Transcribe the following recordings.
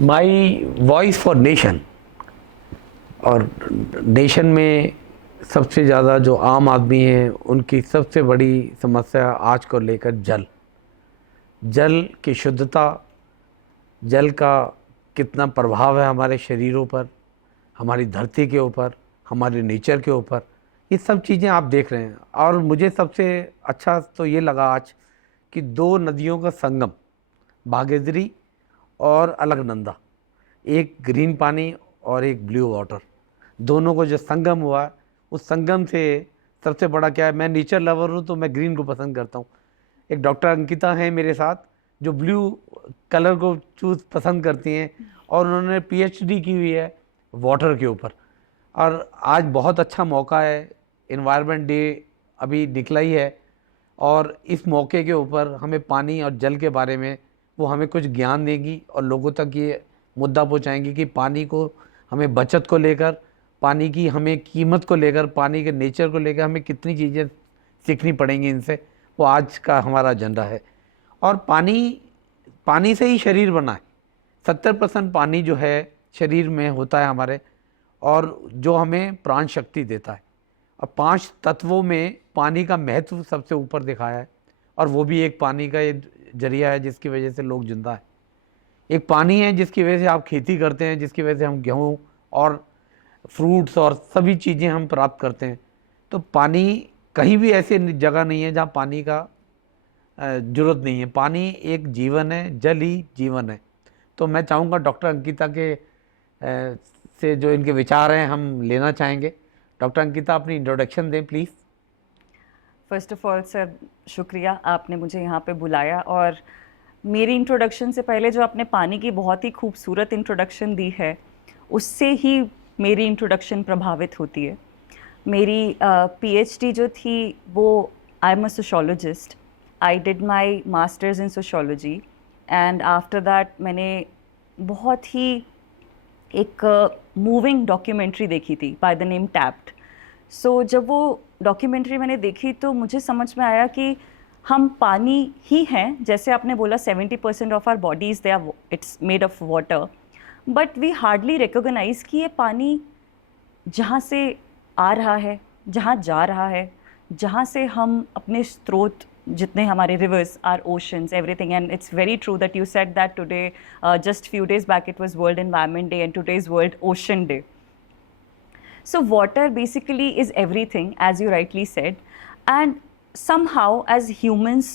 My voice for nation. और nation में सबसे ज़्यादा जो आम आदमी हैं उनकी सबसे बड़ी समस्या आज को लेकर जल की शुद्धता, जल का कितना प्रभाव है हमारे शरीरों पर, हमारी धरती के ऊपर, हमारे नेचर के ऊपर, ये सब चीज़ें आप देख रहे हैं। और मुझे सबसे अच्छा तो ये लगा आज कि दो नदियों का संगम, भागीरथी और अलकनंदा, एक ग्रीन पानी और एक ब्लू वाटर, दोनों को जो संगम हुआ, उस संगम से सबसे बड़ा क्या है, मैं नेचर लवर हूँ तो मैं ग्रीन को पसंद करता हूँ। एक डॉक्टर अंकिता हैं मेरे साथ जो ब्लू कलर को चूज पसंद करती हैं, और उन्होंने पीएचडी की हुई है वाटर के ऊपर। और आज बहुत अच्छा मौका है, इन्वायरमेंट डे अभी निकला ही है, और इस मौके के ऊपर हमें पानी और जल के बारे में वो हमें कुछ ज्ञान देंगी और लोगों तक ये मुद्दा पहुंचाएंगी कि पानी को हमें बचत को लेकर, पानी की हमें कीमत को लेकर, पानी के नेचर को लेकर हमें कितनी चीज़ें सीखनी पड़ेंगी इनसे। वो आज का हमारा एजेंडा है। और पानी से ही शरीर बना है। 70% पानी जो है शरीर में होता है हमारे, और जो हमें प्राण शक्ति देता है। और 5 तत्वों में पानी का महत्व सबसे ऊपर दिखाया है, और वो भी एक पानी का ये जरिया है जिसकी वजह से लोग जिंदा है। एक पानी है जिसकी वजह से आप खेती करते हैं, जिसकी वजह से हम गेहूँ और फ्रूट्स और सभी चीज़ें हम प्राप्त करते हैं। तो पानी, कहीं भी ऐसी जगह नहीं है जहाँ पानी का ज़रूरत नहीं है। पानी एक जीवन है, जल ही जीवन है। तो मैं चाहूँगा डॉक्टर अंकिता के से जो इनके विचार हैं हम लेना चाहेंगे। डॉक्टर अंकिता, अपनी इंट्रोडक्शन दें please. First of all sir, शुक्रिया आपने मुझे यहाँ पे बुलाया। और मेरी इंट्रोडक्शन से पहले जो आपने पानी की बहुत ही खूबसूरत इंट्रोडक्शन दी है, उससे ही मेरी इंट्रोडक्शन प्रभावित होती है। मेरी पीएचडी जो थी वो, I am a sociologist, I did my masters in sociology, and after that मैंने बहुत ही एक मूविंग डॉक्यूमेंट्री देखी थी बाय द नेम टैप्ड। सो जब वो डॉक्यूमेंट्री मैंने देखी तो मुझे समझ में आया कि हम पानी ही हैं। जैसे आपने बोला 70% of our bodies they are, it's made of water, but we hardly recognise कि ये पानी जहाँ से आ रहा है, जहाँ जा रहा है, जहाँ से हम अपने स्रोत, जितने हमारे rivers, our oceans, everything. And it's very true that you said that today, just few days back it was world environment day and today is world ocean day. So water basically is everything, as you rightly said, and somehow as humans,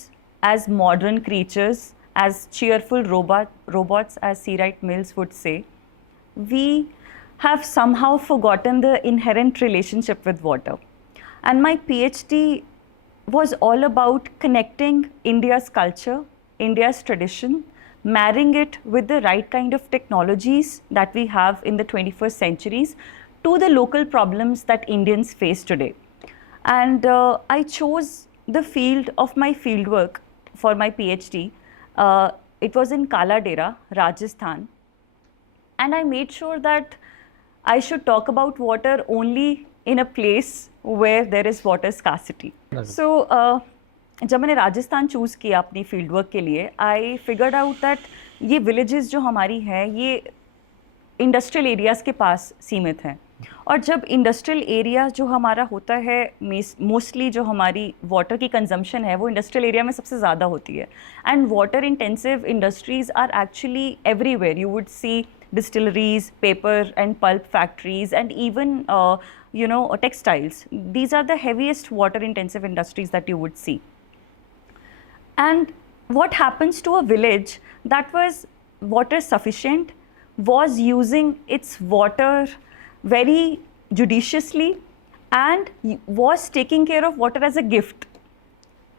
as modern creatures, as cheerful robots, as C. Wright Mills would say, we have somehow forgotten the inherent relationship with water. And my PhD was all about connecting India's culture, India's tradition, marrying it with the right kind of technologies that we have in the 21st centuries to the local problems that Indians face today. And I chose the field of my fieldwork for my PhD. It was in Kala Dera, Rajasthan. And I made sure that I should talk about water only in a place where there is water scarcity. So, जब मैंने Rajasthan choose किया अपनी field work के लिए, I figured out that ये villages जो हमारी हैं ये इंडस्ट्रियल एरियाज़ के पास सीमित हैं। और जब इंडस्ट्रियल एरिया जो हमारा होता है, मोस्टली जो हमारी वाटर की कंजम्पशन है वो इंडस्ट्रियल एरिया में सबसे ज़्यादा होती है। And water intensive industries are actually everywhere. You would see distilleries, paper and pulp factories, and even textiles. These are the heaviest water intensive industries that you would see. And what happens to a village that was water sufficient, was using its water very judiciously, and was taking care of water as a gift.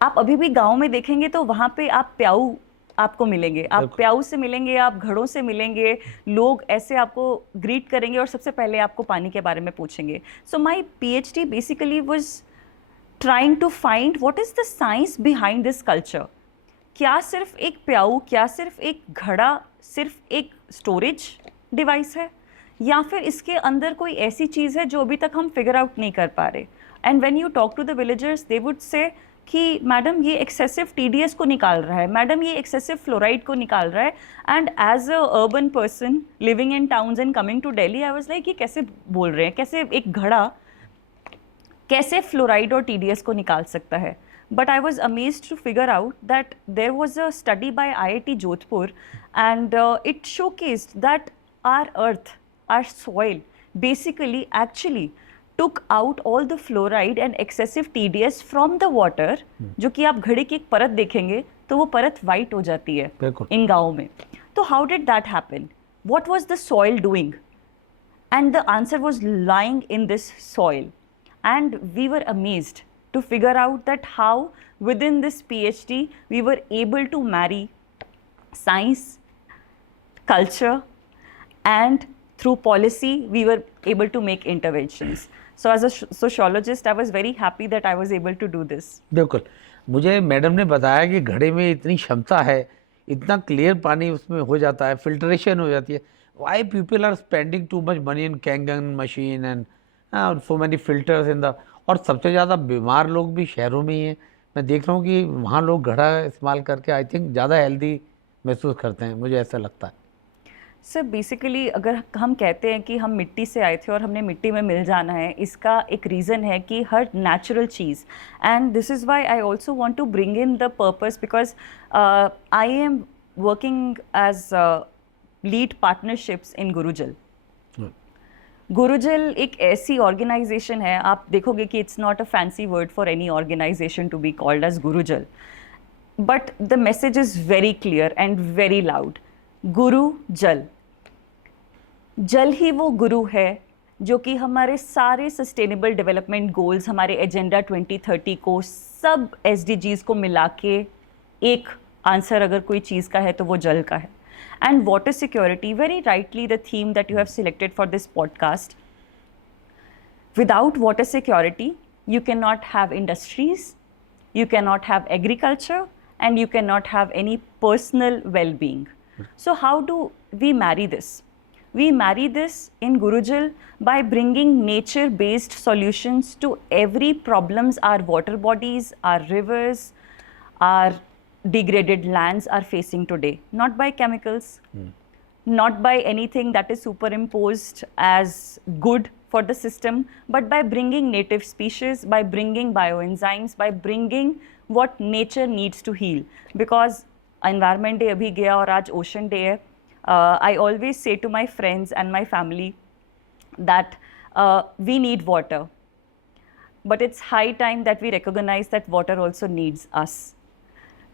आप अभी भी गाँव में देखेंगे तो वहाँ पे आप प्याऊ आपको मिलेंगे, आप प्याऊ से मिलेंगे, आप घड़ों से मिलेंगे, लोग ऐसे आपको ग्रीट करेंगे और सबसे पहले आपको पानी के बारे में पूछेंगे. So my PhD basically was trying to find what is the science behind this culture. क्या सिर्फ एक प्याऊ, क्या सिर्फ एक घड़ा सिर्फ एक स्टोरेज डिवाइस है, या फिर इसके अंदर कोई ऐसी चीज़ है जो अभी तक हम फिगर आउट नहीं कर पा रहे. And when you talk to the villagers they would say कि मैडम ये एक्सेसिव टीडीएस को निकाल रहा है, मैडम ये एक्सेसिव फ्लोराइड को निकाल रहा है. And as a urban person living in towns and coming to Delhi, I was like ये कैसे बोल रहे हैं, कैसे एक घड़ा कैसे फ्लोराइड और टीडीएस को निकाल सकता है. But I was amazed to figure out that there was a study by IIT Jodhpur, and it showcased that our earth, our soil, basically actually took out all the fluoride and excessive TDS from the water. जो कि आप घड़े की एक परत देखेंगे तो वो परत white हो जाती है इन गाँव में. तो how did that happen? What was the soil doing? And the answer was lying in this soil. And we were amazed to figure out that how within this PhD we were able to marry science, culture, and through policy we were able to make interventions. So as a sociologist, I was very happy that I was able to do this. बिल्कुल, मुझे madam ने बताया कि घड़े में इतनी क्षमता है, इतना क्लियर पानी उसमें हो जाता है, फिल्ट्रेशन हो जाती है. Why people are spending too much money in Kangen machine and so many filters in the. और सबसे ज़्यादा बीमार लोग भी शहरों में ही हैं. मैं देख रहा हूँ कि वहाँ लोग घड़ा इस्तेमाल करके आई थिंक ज़्यादा हेल्दी महसूस करते हैं, मुझे ऐसा लगता है. सर बेसिकली अगर हम कहते हैं कि हम मिट्टी से आए थे और हमने मिट्टी में मिल जाना है, इसका एक रीज़न है कि हर नेचुरल चीज़, and this is why I also want to bring in the purpose, because I am working as lead partnerships in Gurujal. Gurujal एक ऐसी ऑर्गेनाइजेशन है, आप देखोगे कि it's not a fancy word for any organisation to be called as Gurujal, but the message is very clear and very loud. Gurujal, जल ही वो गुरु है जो कि हमारे सारे सस्टेनेबल डेवलपमेंट गोल्स, हमारे एजेंडा 2030 को, सब SDGs को मिला के एक आंसर अगर कोई चीज़ का है तो वो जल का है. And water security, very rightly the theme that you have selected for this podcast. Without water security, you cannot have industries, you cannot have agriculture, and you cannot have any personal well-being. So how do we marry this? We marry this in Gurujal by bringing nature-based solutions to every problems our water bodies, our rivers, our degraded lands are facing today. Not by chemicals, not by anything that is superimposed as good for the system, but by bringing native species, by bringing bioenzymes, by bringing what nature needs to heal. Because Environment Day abhi gaya aur aaj Ocean Day hai. I always say to my friends and my family that we need water, but it's high time that we recognize that water also needs us.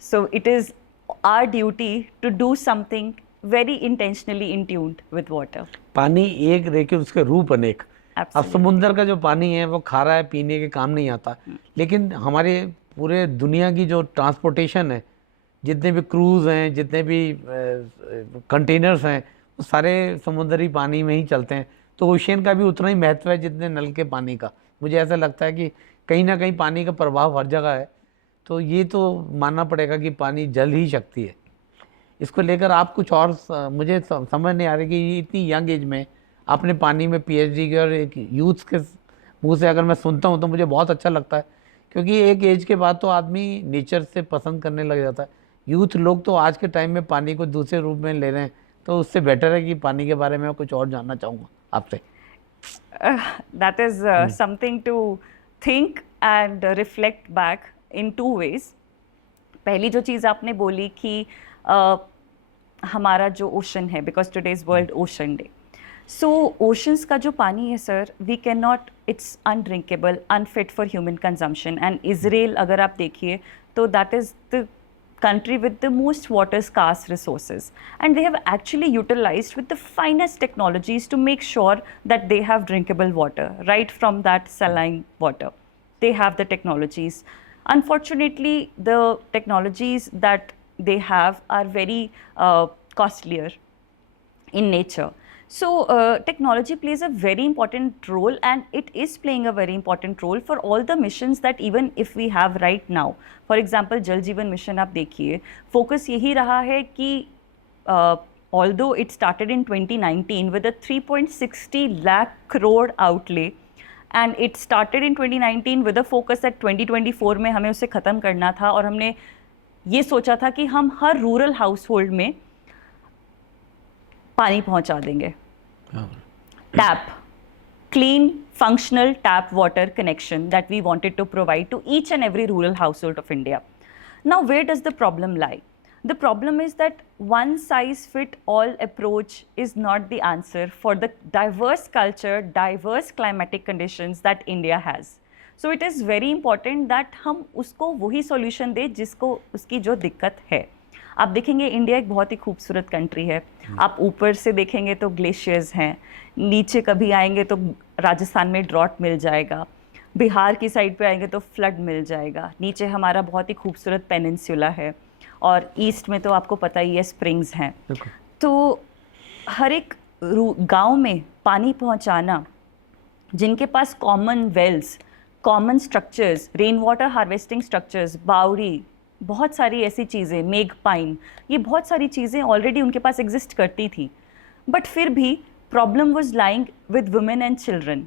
So it is our duty to do something very intentionally in tuned with water. पानी एक लेकिन उसके रूप अनेक. अब समुंदर का जो पानी है वो खारा है, पीने के काम नहीं आता, लेकिन हमारे पूरे दुनिया की जो ट्रांसपोर्टेशन है, जितने भी क्रूज़ हैं, जितने भी कंटेनर्स हैं, वो सारे समुद्री पानी में ही चलते हैं. तो ओशियन का भी उतना ही महत्व है जितने नल के पानी का. मुझे ऐसा लगता है कि कहीं ना कहीं पानी का प्रभाव हर जगह है. तो ये तो मानना पड़ेगा कि पानी जल ही शक्ति है. इसको लेकर आप कुछ और, मुझे समझ नहीं आ रही कि इतनी यंग एज में आपने पानी में PhD की, और एक यूथ के मुंह से अगर मैं सुनता हूँ तो मुझे बहुत अच्छा लगता है, क्योंकि एक एज के बाद तो आदमी नेचर से पसंद करने लग जाता है. यूथ लोग तो आज के टाइम में पानी को दूसरे रूप में ले रहे हैं, तो उससे बेटर है कि पानी के बारे में कुछ और जानना चाहूँगा आपसे. That is something to think and reflect back in two ways. पहली जो चीज़ आपने बोली कि हमारा जो ओशन है, because today is world ocean day, so oceans का जो पानी है sir, we can not, it's undrinkable, unfit for human consumption. And Israel अगर आप देखिए तो दैट इज़ द country with the most water scarce resources, and they have actually utilized with the finest technologies to make sure that they have drinkable water right from that saline water. They have the technologies. Unfortunately, the technologies that they have are very costlier in nature. So technology plays a very important role, and it is playing a very important role for all the missions that even if we have right now. For example, Jal Jeevan Mission आप देखिए, focus यही रहा है कि although it started in 2019 with a 3.60 lakh crore outlay, and it started in 2019 with a focus that 2024 में हमें उसे ख़त्म करना था, और हमने ये सोचा था कि हम हर रूरल हाउस होल्ड में पानी पहुंचा देंगे। Tap, clean functional tap water connection that we wanted to provide to each and every rural household of India. Now, where does the problem lie? The problem is that one size fit all approach is not the answer for the diverse culture, diverse climatic conditions that India has. So it is very important that हम उसको वही solution दें जिसको उसकी जो दिक्कत है। आप देखेंगे इंडिया एक बहुत ही खूबसूरत कंट्री है, आप ऊपर से देखेंगे तो ग्लेशियर्स हैं, नीचे कभी आएंगे तो राजस्थान में ड्रॉट मिल जाएगा, बिहार की साइड पे आएंगे तो फ्लड मिल जाएगा, नीचे हमारा बहुत ही खूबसूरत पेनिनसुला है, और ईस्ट में तो आपको पता ही है स्प्रिंग्स हैं। तो हर एक गांव में पानी पहुंचाना, जिनके पास common wells, common structures, rain water harvesting structures, बावड़ी, बहुत सारी ऐसी चीज़ें, मेघ पाइन, ये बहुत सारी चीज़ें ऑलरेडी उनके पास एग्जिस्ट करती थी, बट फिर भी problem was lying with women and children.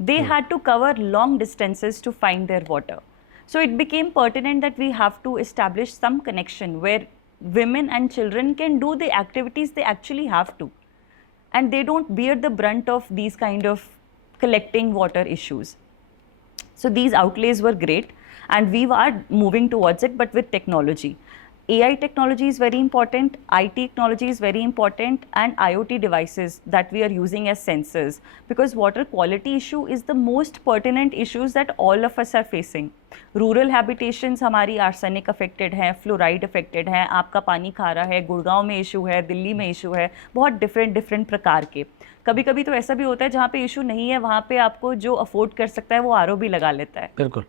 They had to cover long distances to find their water, so it became pertinent that we have to establish some connection where women and children can do the activities they actually have to, and they don't bear the brunt of these kind of collecting water issues. So these outlays were great, and we are moving towards it, but with technology. AI technology is very important, IT technology is very important, and IoT devices that we are using as sensors, because water quality issue is the most pertinent issues that all of us are facing. Rural habitations हमारी arsenic affected हैं, fluoride affected हैं, आपका पानी खारा है, गुड़गांव में issue है, दिल्ली में issue है, बहुत different प्रकार के। कभी कभी तो ऐसा भी होता है जहाँ पे issue नहीं है, वहाँ पे आपको जो afford कर सकता है वो RO भी लगा लेता है। बिल्कुल।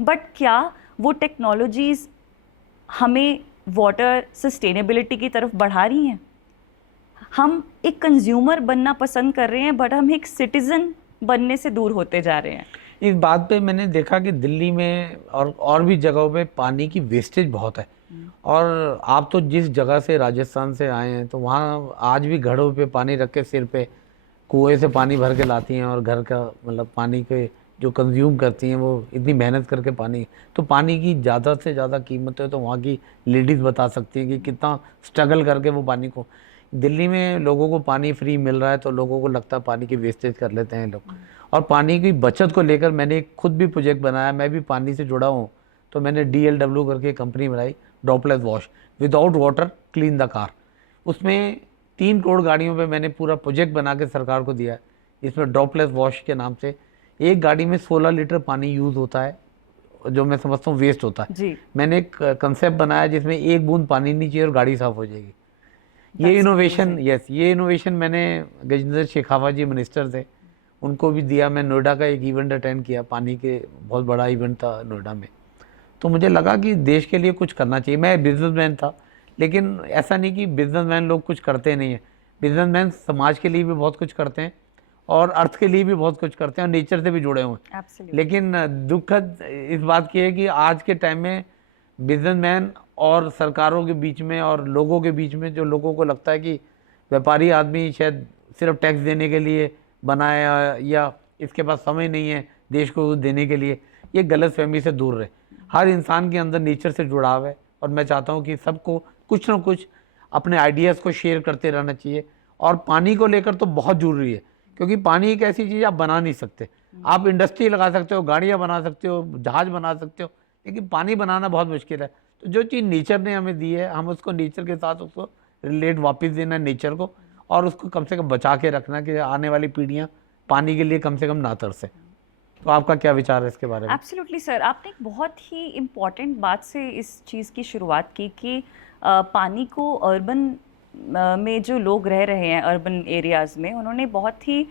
बट क्या वो टेक्नोलॉजीज़ हमें वाटर सस्टेनेबिलिटी की तरफ बढ़ा रही हैं? हम एक कंज्यूमर बनना पसंद कर रहे हैं, बट हम एक सिटीज़न बनने से दूर होते जा रहे हैं। इस बात पे मैंने देखा कि दिल्ली में और भी जगहों पे पानी की वेस्टेज बहुत है, और आप तो जिस जगह से राजस्थान से आए हैं तो वहाँ आज भी घड़ों पे पानी रख के सिर पे कुएं से पानी भर के लाती हैं, और घर का मतलब पानी के जो कंज्यूम करती हैं वो इतनी मेहनत करके पानी, तो पानी की ज़्यादा से ज़्यादा कीमत है तो वहाँ की लेडीज़ बता सकती हैं कि कितना स्ट्रगल करके वो पानी को। दिल्ली में लोगों को पानी फ्री मिल रहा है तो लोगों को लगता है पानी की वेस्टेज कर लेते हैं लोग। और पानी की बचत को लेकर मैंने खुद भी प्रोजेक्ट बनाया, मैं भी पानी से जुड़ा हूँ, तो मैंने DLW करके कंपनी बनाई, dropless wash, without water clean the car. उसमें 3 करोड़ गाड़ियों पे मैंने पूरा प्रोजेक्ट बना के सरकार को दिया है। इसमें ड्रॉपलेस वॉश के नाम से एक गाड़ी में 16 लीटर पानी यूज़ होता है, जो मैं समझता हूँ वेस्ट होता है जी। मैंने एक कंसेप्ट बनाया जिसमें एक बूंद पानी नहीं चाहिए और गाड़ी साफ हो जाएगी। ये इनोवेशन, ये इनोवेशन मैंने गजेंद्र शेखावत जी मिनिस्टर थे, उनको भी दिया। मैं नोएडा का एक इवेंट अटेंड किया, पानी के बहुत बड़ा इवेंट था नोएडा में, तो मुझे लगा कि देश के लिए कुछ करना चाहिए। मैं बिजनेसमैन था, लेकिन ऐसा नहीं कि बिजनेसमैन लोग कुछ करते नहीं हैं। बिजनेसमैन समाज के लिए भी बहुत कुछ करते हैं और अर्थ के लिए भी बहुत कुछ करते हैं और नेचर से भी जुड़े हुए हैं। लेकिन दुखद इस बात की है कि आज के टाइम में बिजनेसमैन और सरकारों के बीच में और लोगों के बीच में, जो लोगों को लगता है कि व्यापारी आदमी शायद सिर्फ टैक्स देने के लिए बनाया या इसके पास समय नहीं है देश को देने के लिए, ये गलत फहमी से दूर रहे। हर इंसान के अंदर नेचर से जुड़ाव है, और मैं चाहता हूँ कि सबको कुछ ना कुछ अपने आइडियाज़ को शेयर करते रहना चाहिए। और पानी को लेकर तो बहुत ज़रूरी है, क्योंकि पानी एक ऐसी चीज़ आप बना नहीं सकते। आप इंडस्ट्री लगा सकते हो, गाड़ियाँ बना सकते हो, जहाज़ बना सकते हो, लेकिन पानी बनाना बहुत मुश्किल है। तो जो चीज़ नेचर ने हमें दी है, हम उसको नेचर के साथ उसको रिलेट वापस देना नेचर को, और उसको कम से कम बचा के रखना कि आने वाली पीढ़ियाँ पानी के लिए कम से कम ना तरसें। तो आपका क्या विचार है इसके बारे में? एब्सोल्युटली सर, आपने एक बहुत ही इम्पॉर्टेंट बात से इस चीज़ की शुरुआत की कि पानी को अर्बन में जो लोग रह रहे हैं, अर्बन एरियाज़ में, उन्होंने बहुत ही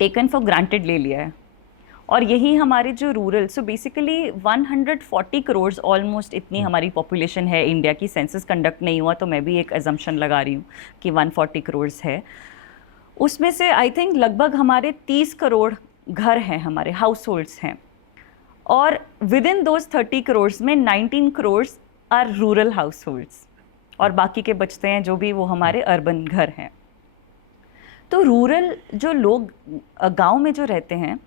टेकन फॉर ग्रांटेड ले लिया है। और यही हमारे जो rural, so basically 140 crore almost इतनी हमारी पॉपुलेशन है इंडिया की। सेंसस कंडक्ट नहीं हुआ तो मैं भी एक अजम्पशन लगा रही हूँ कि 140 करोड़ है। उसमें से आई थिंक लगभग हमारे 30 करोड़ घर हैं, हमारे हाउस होल्ड्स हैं, और विद इन दोज 30 करोड़ में 19 crore are rural households, और बाकी के बचते हैं जो भी वो हमारे अर्बन घर हैं। तो रूरल जो लोग गांव में जो रहते हैं,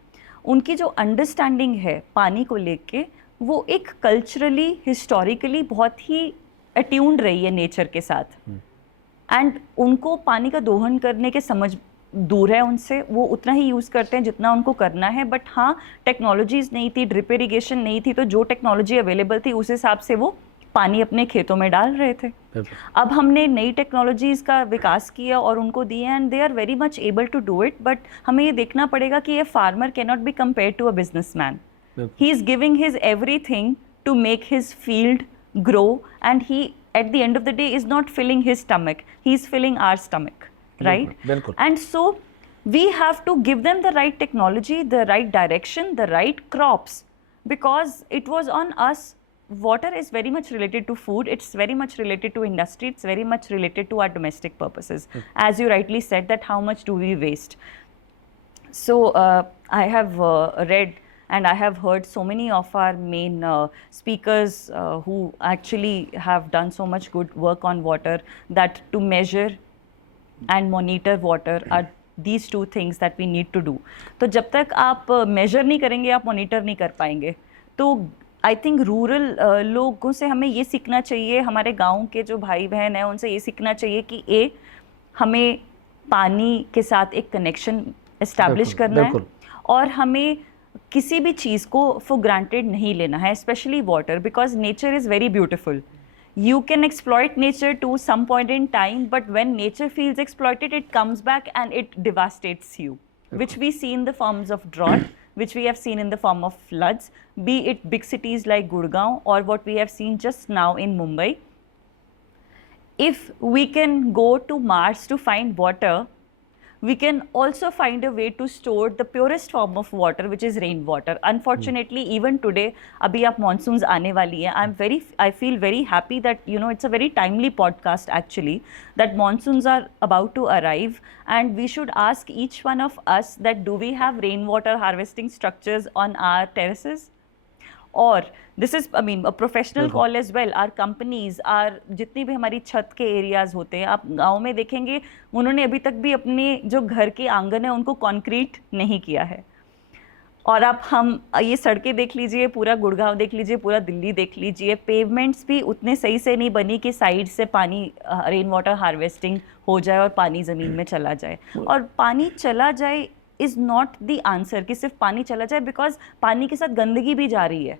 उनकी जो अंडरस्टैंडिंग है पानी को लेके वो एक कल्चरली हिस्टोरिकली बहुत ही अट्यून्ड रही है नेचर के साथ, एंड उनको पानी का दोहन करने के समझ दूर है उनसे, वो उतना ही यूज़ करते हैं जितना उनको करना है। बट हाँ, टेक्नोलॉजीज़ नहीं थी, ड्रिप इरिगेशन नहीं थी, तो जो टेक्नोलॉजी अवेलेबल थी उस हिसाब से वो पानी अपने खेतों में डाल रहे थे। अब हमने नई टेक्नोलॉजीज़ का विकास किया और उनको दिया, and they are very much able to do it. But हमें ये देखना पड़ेगा कि ये farmer can not be compare to a businessman. He is giving his everything to make his field grow, and he at the end of the day is not filling his stomach, he is filling our stomach, right? बिल्कुल। And so we have to give them the right technology, the right direction, the right crops, because it was on us. Water is very much related to food, it's very much related to industry, it's very much related to our domestic purposes. As you rightly said, that how much do we waste. So I have read and I have heard so many of our main speakers who actually have done so much good work on water, that to measure and monitor water are these two things that we need to do. तो जब तक आप measure नहीं करेंगे, आप monitor नहीं कर पाएंगे। तो आई थिंक रूरल लोगों से हमें ये सीखना चाहिए, हमारे गांव के जो भाई बहन हैं उनसे ये सीखना चाहिए कि हमें पानी के साथ एक कनेक्शन एस्टैब्लिश करना है, और हमें किसी भी चीज़ को फॉर ग्रांटेड नहीं लेना है, specially water, because nature is very beautiful. You can exploit nature to some point in time, but when nature feels exploited, it comes back and it devastates you, which we see in the forms of drought, which we have seen in the form of floods, be it big cities like Gurgaon or what we have seen just now in Mumbai. If we can go to Mars to find water, we can also find a way to store the purest form of water, which is rainwater. Unfortunately, even today, abhi aap monsoons aane wali hai. I feel very happy that, you know, it's a very timely podcast actually, that monsoons are about to arrive, and we should ask each one of us that do we have rainwater harvesting structures on our terraces? और this is I mean a professional call as well. Our companies are जितनी भी हमारी छत के areas होते हैं, आप गांव में देखेंगे उन्होंने अभी तक भी अपने जो घर के आंगन है उनको कंक्रीट नहीं किया है. और आप हम ये सड़कें देख लीजिए, पूरा गुड़गांव देख लीजिए, पूरा दिल्ली देख लीजिए, पेवमेंट्स भी उतने सही से नहीं बनी कि साइड से पानी रेन वाटर हार्वेस्टिंग हो जाए और पानी ज़मीन में चला जाए. और पानी चला जाए इज़ नॉट द आंसर कि सिर्फ पानी चला जाए, बिकॉज पानी के साथ गंदगी भी जा रही है.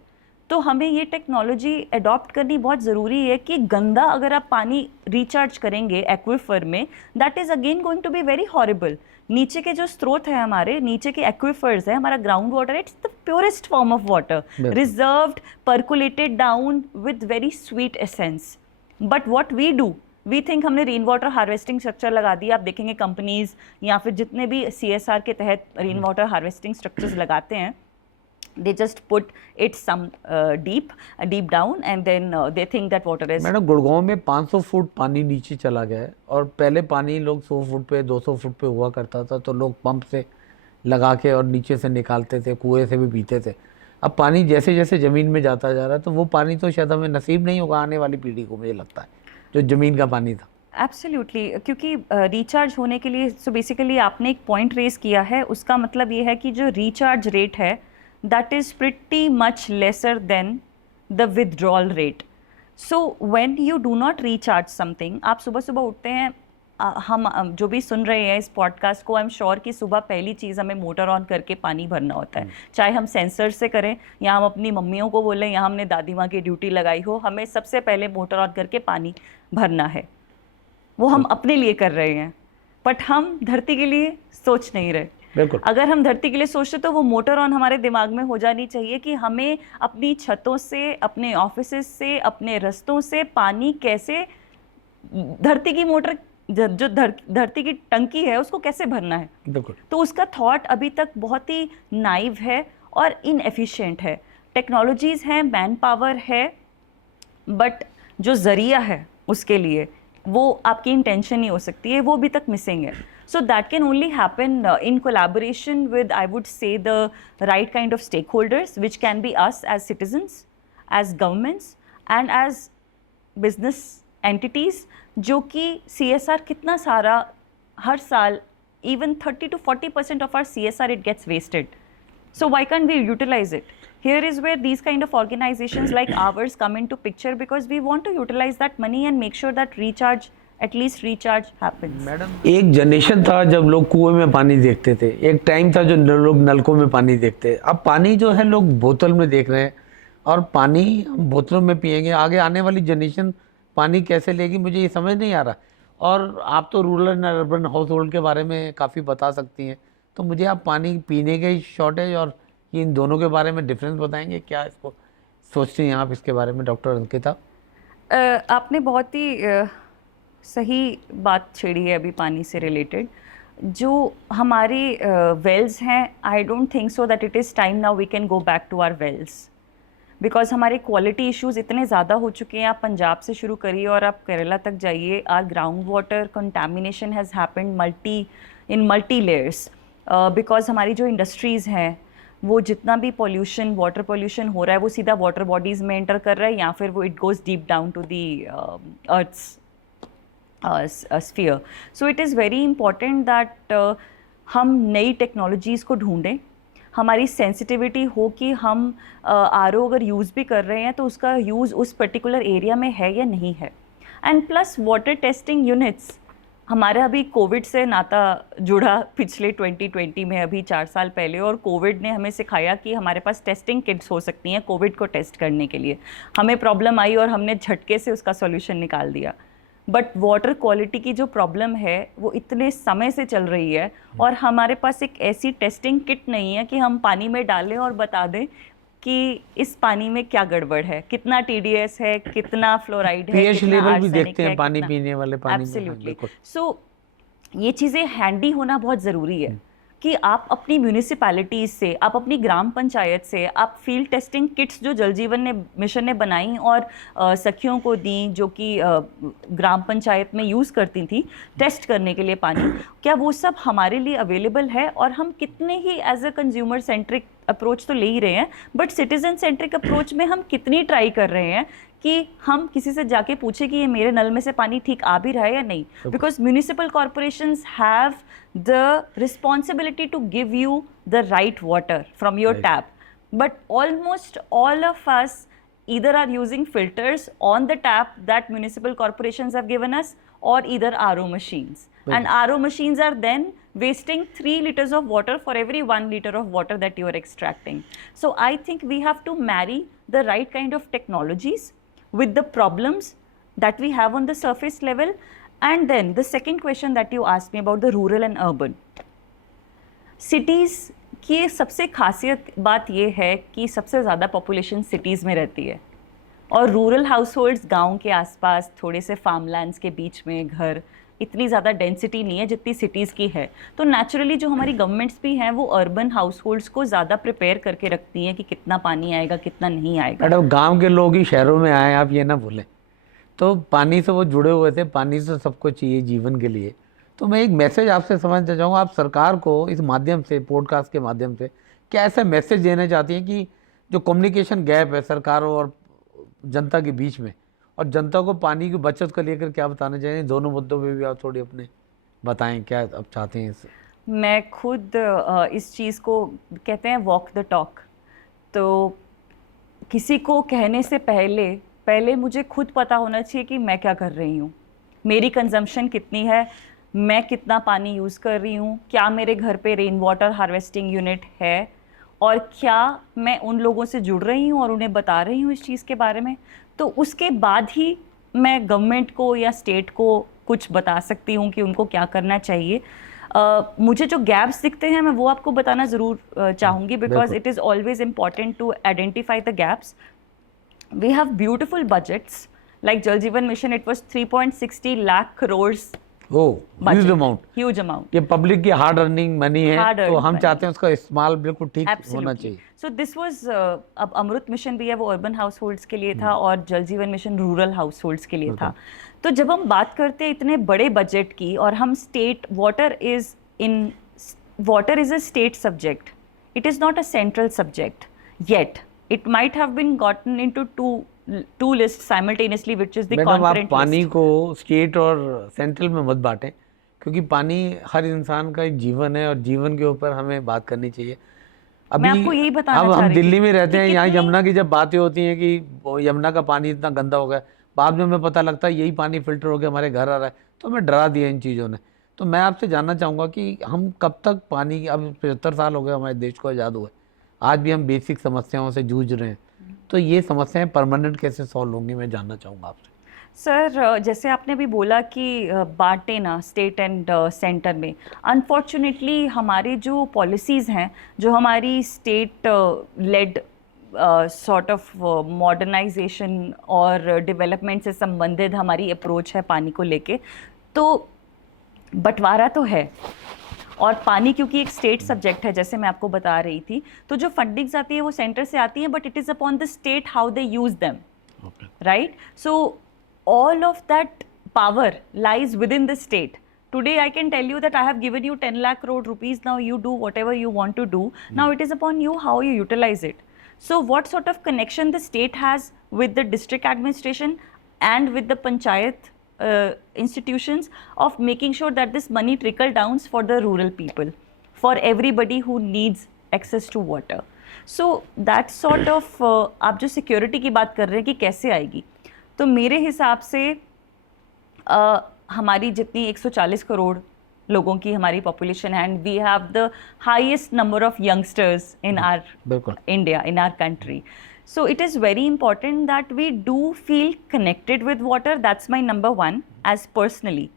तो हमें ये टेक्नोलॉजी अडॉप्ट करनी बहुत ज़रूरी है कि गंदा अगर आप पानी रिचार्ज करेंगे एक्विफर में, that is again going to be very horrible. नीचे के जो स्रोत है, हमारे नीचे के एक्विफर्स है, हमारा ground water, it's the purest form of water, reserved, percolated down with very sweet essence. But what we do, we think हमने रेन वाटर हार्वेस्टिंग स्ट्रक्चर लगा दिया. आप देखेंगे कंपनीज या फिर जितने भी CSR के तहत रेन वाटर हार्वेस्टिंग स्ट्रक्चर्स लगाते हैं, they just put it some deep down, and then they think that water is. Madam, Gurgaon में 500 फुट पानी नीचे चला गया है, और पहले पानी लोग 100 फुट पे 200 फुट पे हुआ करता था, तो लोग पंप से लगा के और नीचे से निकालते थे, कुएं से भी पीते थे. अब पानी जैसे जैसे ज़मीन में जाता जा रहा है, तो वो पानी तो शायद हमें नसीब नहीं होगा आने वाली पीढ़ी को, मुझे लगता है, जो ज़मीन का पानी था. एब्सोल्युटली, क्योंकि रिचार्ज होने के लिए, सो बेसिकली आपने एक पॉइंट रेज किया है, उसका मतलब ये है कि जो रिचार्ज रेट है that is pretty much lesser than the withdrawal rate. So when you do not recharge something, आप सुबह सुबह उठते हैं, हम जो भी सुन रहे हैं इस पॉडकास्ट को, आई एम श्योर कि सुबह पहली चीज़ हमें मोटर ऑन करके पानी भरना होता है. चाहे हम सेंसर से करें या हम अपनी मम्मियों को बोलें या हमने दादी माँ की ड्यूटी लगाई हो, हमें सबसे पहले मोटर ऑन करके पानी भरना है. वो हम अपने लिए कर रहे हैं, बट हम धरती के लिए सोच नहीं रहे. बिल्कुल. अगर हम धरती के लिए सोचते तो वो मोटर ऑन हमारे दिमाग में हो जानी चाहिए कि हमें अपनी छतों से, अपने ऑफिसेस से, अपने रास्तों से पानी कैसे, धरती की मोटर जो धरती की टंकी है उसको कैसे भरना है. बिल्कुल. तो उसका थॉट अभी तक बहुत ही नाइव है और इनएफिशिएंट है. टेक्नोलॉजीज़ हैं, मैन पावर है, बट जो ज़रिया है उसके लिए वो आपकी इंटेंशन ही हो सकती है, वो अभी तक मिसिंग है. So that can only happen in collaboration with, I would say, the right kind of stakeholders, which can be us as citizens, as governments, and as business entities, जो कि CSR कितना सारा हर साल, even 30 to 40% of our CSR it gets wasted. So why can't we utilize it? Here is where these kind of organizations like ours come into picture, because we want to utilize that money and make sure that at least recharge happens. Madam, एक generation था जब लोग कुएं में पानी देखते थे, एक टाइम था जो लोग नलकों में पानी देखते। अब पानी जो है लोग बोतल में देख रहे हैं, और पानी हम बोतलों में पिएंगे। आगे आने वाली जनरेशन पानी कैसे लेगी, मुझे ये समझ नहीं आ रहा। और आप तो rural and urban house hold के बारे में काफ़ी बता सकती हैं, तो मुझे आप पानी पीने के शॉर्टेज और ये इन दोनों के बारे में डिफरेंस बताएंगे, क्या इसको सोचती हैं आप इसके बारे में, डॉक्टर अंकिता? आपने बहुत ही सही बात छेड़ी है अभी पानी से रिलेटेड। जो हमारे वेल्स हैं, I don't think so that it is time now we can go back to our wells, because हमारे क्वालिटी इश्यूज़ इतने ज़्यादा हो चुके हैं। आप पंजाब से शुरू करिए और आप केरला तक जाइए, our ground water contamination has happened multi layers, because हमारी जो इंडस्ट्रीज़ हैं वो जितना भी पॉल्यूशन, वाटर पॉल्यूशन हो रहा है, वो सीधा वाटर बॉडीज़ में एंटर कर रहा है, या फिर वो it goes deep down to the earth's sphere. So it is very important that हम नई टेक्नोलॉजीज़ को ढूंढें। हमारी सेंसिटिविटी हो कि हम आरओ अगर यूज़ भी कर रहे हैं तो उसका यूज़ उस पर्टिकुलर एरिया में है या नहीं है। And plus water testing units, हमारा अभी कोविड से नाता जुड़ा पिछले 2020 में, अभी 4 साल पहले, और कोविड ने हमें सिखाया कि हमारे पास टेस्टिंग किट्स हो सकती हैं कोविड को टेस्ट करने के लिए। हमें प्रॉब्लम आई और हमने झटके से उसका सॉल्यूशन निकाल दिया। बट वाटर क्वालिटी की जो प्रॉब्लम है वो इतने समय से चल रही है, और हमारे पास एक ऐसी टेस्टिंग किट नहीं है कि हम पानी में डालें और बता दें कि इस पानी में क्या गड़बड़ है, कितना टीडीएस है, कितना फ्लोराइड है, पीएच कितना लेवल भी आर्सेनिक देखते है, हैं पानी कितना। पीने वाले पानी में। हाँ, एब्सोल्युटली। बिल्कुल। सो ये चीज़ें हैंडी होना बहुत ज़रूरी है कि आप अपनी म्यूनिसिपैलिटीज़ से, आप अपनी ग्राम पंचायत से, आप फील्ड टेस्टिंग किट्स जो जल जीवन मिशन ने बनाई और सखियों को दी, जो कि ग्राम पंचायत में यूज़ करती थी टेस्ट करने के लिए पानी, क्या वो सब हमारे लिए अवेलेबल है? और हम कितने ही as a consumer centric approach तो ले ही रहे हैं, बट सिटीजन सेंट्रिक अप्रोच में हम कितनी ट्राई कर रहे हैं कि हम किसी से जाके पूछे कि ये मेरे नल में से पानी ठीक आ भी रहा है या नहीं? Because municipal corporations have the responsibility to give you the right water from your tap, but almost all of us either are using filters on the tap that municipal corporations have given us, or either RO machines, and RO machines are then wasting 3 liters of water for every 1 liter of water that you are extracting. So I think we have to marry the right kind of technologies with the problems that we have on the surface level. And then the second question that you asked me about the rural and urban cities की सबसे खासियत बात ये है कि सबसे ज़्यादा population cities में रहती है, और रूरल हाउस होल्ड्स गाँव के आसपास थोड़े से फार्मलैंड्स के बीच में घर, इतनी ज़्यादा डेंसिटी नहीं है जितनी सिटीज़ की है। तो नेचुरली जो हमारी गवर्नमेंट्स भी हैं वो अर्बन हाउस होल्ड्स को ज़्यादा प्रिपेयर करके रखती हैं कि कितना पानी आएगा, कितना नहीं आएगा। मैडम, गाँव के लोग ही शहरों में आए, आप ये ना भूलें। तो पानी से वो जुड़े हुए थे, पानी से सबको चाहिए जीवन के लिए। तो मैं एक मैसेज आपसे समझना चाहूँगा, आप सरकार को इस माध्यम से, पॉडकास्ट के माध्यम से, क्या ऐसा मैसेज देना चाहती हैं कि जो कम्युनिकेशन गैप है सरकारों और जनता के बीच में, और जनता को पानी की बचत को लेकर क्या बताना चाहिए? दोनों मुद्दों पे भी आप थोड़ी अपने बताएं, क्या आप चाहते हैं इससे? मैं खुद इस चीज़ को कहते हैं वॉक द टॉक। तो किसी को कहने से पहले मुझे खुद पता होना चाहिए कि मैं क्या कर रही हूँ, मेरी कंजम्पशन कितनी है, मैं कितना पानी यूज़ कर रही हूँ, क्या मेरे घर पे रेन वाटर हार्वेस्टिंग यूनिट है, और क्या मैं उन लोगों से जुड़ रही हूँ और उन्हें बता रही हूँ इस चीज़ के बारे में। तो उसके बाद ही मैं गवर्नमेंट को या स्टेट को कुछ बता सकती हूँ कि उनको क्या करना चाहिए। मुझे जो गैप्स दिखते हैं मैं वो आपको बताना ज़रूर चाहूँगी, because it is always important to identify the gaps. We have beautiful budgets, like Jal Jeevan Mission, it was 3.60 lakh crores. Huge amount. Huge amount. ये पब्लिक की हार्ड अर्निंग मनी है, तो हम money. चाहते हैं उसका इस्तेमाल बिल्कुल ठीक होना चाहिए। So this was अब अमृत मिशन भी है, वो अर्बन हाउस होल्ड्स के लिए था, और जल जीवन मिशन रूरल हाउस होल्ड्स के लिए था। तो जब हम बात करते हैं इतने बड़े बजट की, और हम state, water is a state subject, it is not a central subject yet. It might have been gotten into two lists simultaneously, which is the concurrent madam, आप list. पानी को स्टेट और सेंट्रल में मत बांटें, क्योंकि पानी हर इंसान का एक जीवन है, और जीवन के ऊपर हमें बात करनी चाहिए। मैं आपको यही बताना अब चाह हम रही थी दिल्ली में रहते कि हैं, यहाँ कितनी यमुना की जब बातें होती हैं कि वो यमुना का पानी इतना गंदा हो गया, बाद में हमें पता लगता है यही पानी फिल्टर होकर हमारे घर आ रहा है, तो हमें डरा दिया इन चीज़ों ने। तो मैं आपसे जानना चाहूँगा कि हम कब तक पानी, अब 75 साल हो गए हमारे देश को आज़ाद हुए, आज भी हम बेसिक समस्याओं से जूझ रहे हैं, तो ये समस्याएं परमानेंट कैसे सॉल्व होंगी, मैं जानना चाहूँगा आपसे। सर, जैसे आपने भी बोला कि बांटे ना स्टेट एंड सेंटर में, अनफॉर्चुनेटली हमारी जो पॉलिसीज़ हैं, जो हमारी state led sort of modernisation और डेवलपमेंट से संबंधित हमारी अप्रोच है पानी को लेके, तो बंटवारा तो है। और पानी क्योंकि एक स्टेट सब्जेक्ट है, जैसे मैं आपको बता रही थी, तो जो फंडिंग्स आती है वो सेंटर से आती है, but it is upon the state how they use them, right? So all of that power lies within the state. Today I can tell you that I have given you 10 lakh crore rupees, now you do whatever you want to do. Now it is upon you how you utilize it. So what sort of connection the state has with the district administration and with the panchayat institutions of making sure that this money trickle downs for the rural people, for everybody who needs access to water. So that sort of आप जो security की बात कर रहे हैं कि कैसे आएगी, तो मेरे हिसाब से हमारी जितनी 140 करोड़ लोगों की हमारी पॉपुलेशन है, and we have the highest number of youngsters in our India, in our country, so it is very important that we do feel connected with water. That's my number one as personally.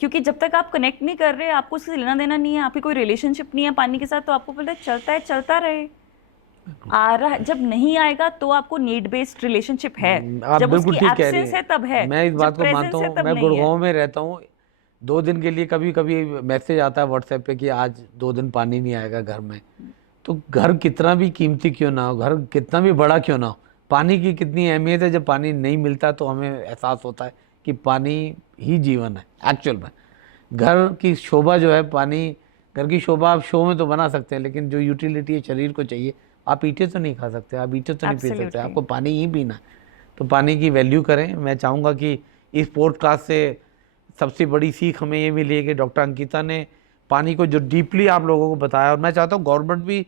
क्योंकि जब तक आप connect नहीं कर रहे, आपको उससे लेना देना नहीं है, आपकी कोई रिलेशनशिप नहीं है पानी के साथ, तो आपको पता चलता है चलता रहे, आ रहा, जब नहीं आएगा तो आपको नीड बेस्ड रिलेशनशिप है, आप जब बिल्कुल उसकी ठीक कह रही एब्सेंस है हैं, तब है, मैं इस बात को मानता हूँ. मैं गुड़गांव में रहता हूँ, 2 दिन के लिए कभी कभी मैसेज आता है व्हाट्सएप पे कि आज 2 दिन पानी नहीं आएगा घर में. तो घर कितना भी कीमती क्यों ना हो, घर कितना भी बड़ा क्यों ना हो, पानी की कितनी अहमियत है. जब पानी नहीं मिलता तो हमें एहसास होता है कि पानी ही जीवन है एक्चुअल में. घर की शोभा जो है, पानी, घर की शोभा आप शो में तो बना सकते हैं, लेकिन जो यूटिलिटी है शरीर को चाहिए, आप ईंटें तो नहीं खा सकते, आप ईंटें तो नहीं पी सकते, आपको पानी ही पीना है. तो पानी की वैल्यू करें. मैं चाहूँगा कि इस पॉडकास्ट से सबसे बड़ी सीख हमें ये मिली है कि डॉक्टर अंकिता ने पानी को जो डीपली आप लोगों को बताया, और मैं चाहता हूँ गवर्नमेंट भी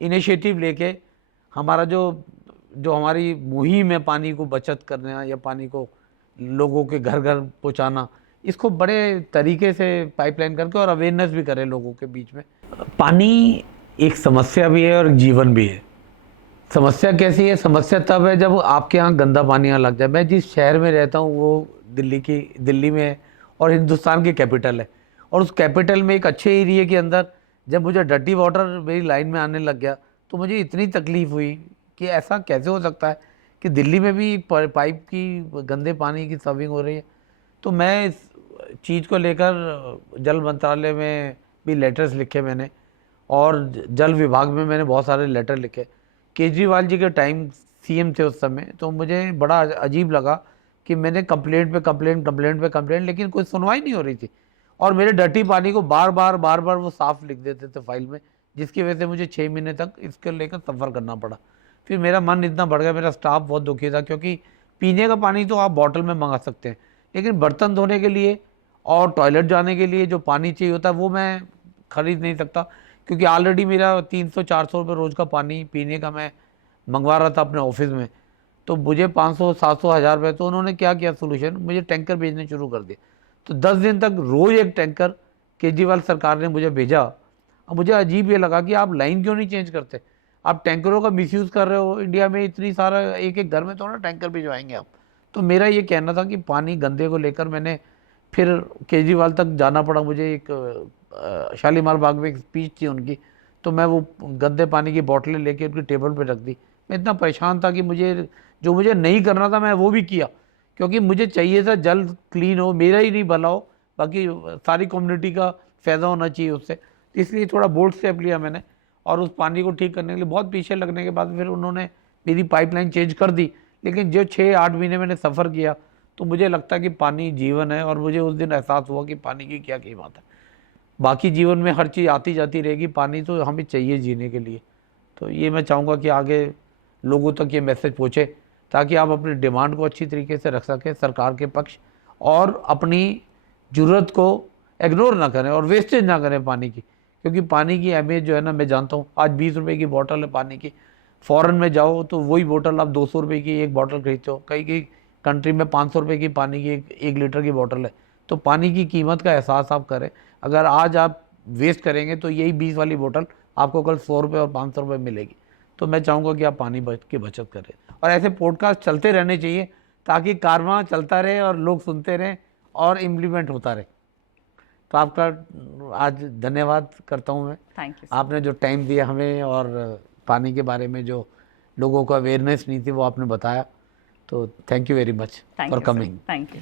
इनिशिएटिव लेके हमारा जो हमारी मुहिम है पानी को बचत करना या पानी को लोगों के घर घर पहुँचाना, इसको बड़े तरीके से पाइपलाइन करके और अवेयरनेस भी करें लोगों के बीच में. पानी एक समस्या भी है और जीवन भी है. समस्या कैसी है? समस्या तब है जब आपके यहाँ गंदा पानी लग जाए. मैं जिस शहर में रहता हूँ वो दिल्ली में है और हिंदुस्तान की कैपिटल है, और उस कैपिटल में एक अच्छे एरिया के अंदर जब मुझे डर्टी वाटर मेरी लाइन में आने लग गया तो मुझे इतनी तकलीफ़ हुई कि ऐसा कैसे हो सकता है कि दिल्ली में भी पाइप की गंदे पानी की सर्विंग हो रही है. तो मैं इस चीज़ को लेकर जल मंत्रालय में भी लेटर्स लिखे मैंने, और जल विभाग में मैंने बहुत सारे लेटर लिखे. केजरीवाल जी के टाइम सीएम थे उस समय, तो मुझे बड़ा अजीब लगा कि मैंने कंप्लेंट पे कंप्लेंट, लेकिन कोई सुनवाई नहीं हो रही थी, और मेरे डर्टी पानी को बार बार वो साफ़ लिख देते थे फाइल में, जिसकी वजह से मुझे 6 महीने तक इसके लेकर सफ़र करना पड़ा. फिर मेरा मन इतना बढ़ गया, मेरा स्टाफ बहुत दुखी था, क्योंकि पीने का पानी तो आप बॉटल में मंगा सकते हैं, लेकिन बर्तन धोने के लिए और टॉयलेट जाने के लिए जो पानी चाहिए होता है वो मैं ख़रीद नहीं सकता, क्योंकि ऑलरेडी मेरा 300-400 रुपये रोज़ का पानी पीने का मैं मंगवा रहा था अपने ऑफिस में. तो मुझे 500-700 हज़ार रुपये, तो उन्होंने क्या किया सोल्यूशन, मुझे टैंकर भेजने शुरू कर दिए. तो 10 दिन तक रोज़ एक टैंकर केजरीवाल सरकार ने मुझे भेजा. अब मुझे अजीब ये लगा कि आप लाइन क्यों नहीं चेंज करते, आप टैंकरों का मिसयूज़ कर रहे हो. इंडिया में इतनी सारा एक घर में थोड़ा टैंकर भिजवाएंगे आप. तो मेरा ये कहना था कि पानी गंदे को लेकर मैंने फिर केजरीवाल तक जाना पड़ा मुझे. एक शालीमार बाग में एक स्पीच थी उनकी, तो मैं वो गंदे पानी की बोतलें लेके उनकी टेबल पे रख दी. मैं इतना परेशान था कि मुझे नहीं करना था मैं वो भी किया, क्योंकि मुझे चाहिए था जल क्लीन हो, मेरा ही नहीं भला हो, बाकी सारी कम्युनिटी का फ़ायदा होना चाहिए उससे. इसलिए थोड़ा बोल्ड स्टेप लिया मैंने, और उस पानी को ठीक करने के लिए बहुत पीछे लगने के बाद फिर उन्होंने मेरी पाइपलाइन चेंज कर दी. लेकिन जो 6-8 महीने मैंने सफ़र किया तो मुझे लगता है कि पानी जीवन है, और मुझे उस दिन एहसास हुआ कि पानी की क्या कीमत है. बाकी जीवन में हर चीज़ आती जाती रहेगी, पानी तो हमें चाहिए जीने के लिए. तो ये मैं चाहूँगा कि आगे लोगों तक ये मैसेज पहुँचे, ताकि आप अपनी डिमांड को अच्छी तरीके से रख सकें सरकार के पक्ष, और अपनी ज़रूरत को इग्नोर ना करें और वेस्टेज ना करें पानी की, क्योंकि पानी की अहमियत जो है ना, मैं जानता हूँ। आज 20 रुपए की बोतल है पानी की, फ़ॉरेन में जाओ तो वही बोतल आप 200 रुपए की एक बोतल खरीदते हो, कई कई कंट्री में 500 रुपए की पानी की एक लीटर की बोतल है। तो पानी की कीमत का एहसास आप करें। अगर आज आप वेस्ट करेंगे तो यही 20 वाली बोतल आपको कल 100 रुपये और 500 रुपये मिलेगी। तो मैं चाहूँगा कि आप पानी की बचत करें, और ऐसे पॉडकास्ट चलते रहने चाहिए ताकि कारवां चलता रहे और लोग सुनते रहें और इम्प्लीमेंट होता रहे। तो आपका आज धन्यवाद करता हूँ मैं। Thank you. आपने जो टाइम दिया हमें और पानी के बारे में जो लोगों को अवेयरनेस नहीं थी वो आपने बताया, तो thank you very much for coming. Thank you.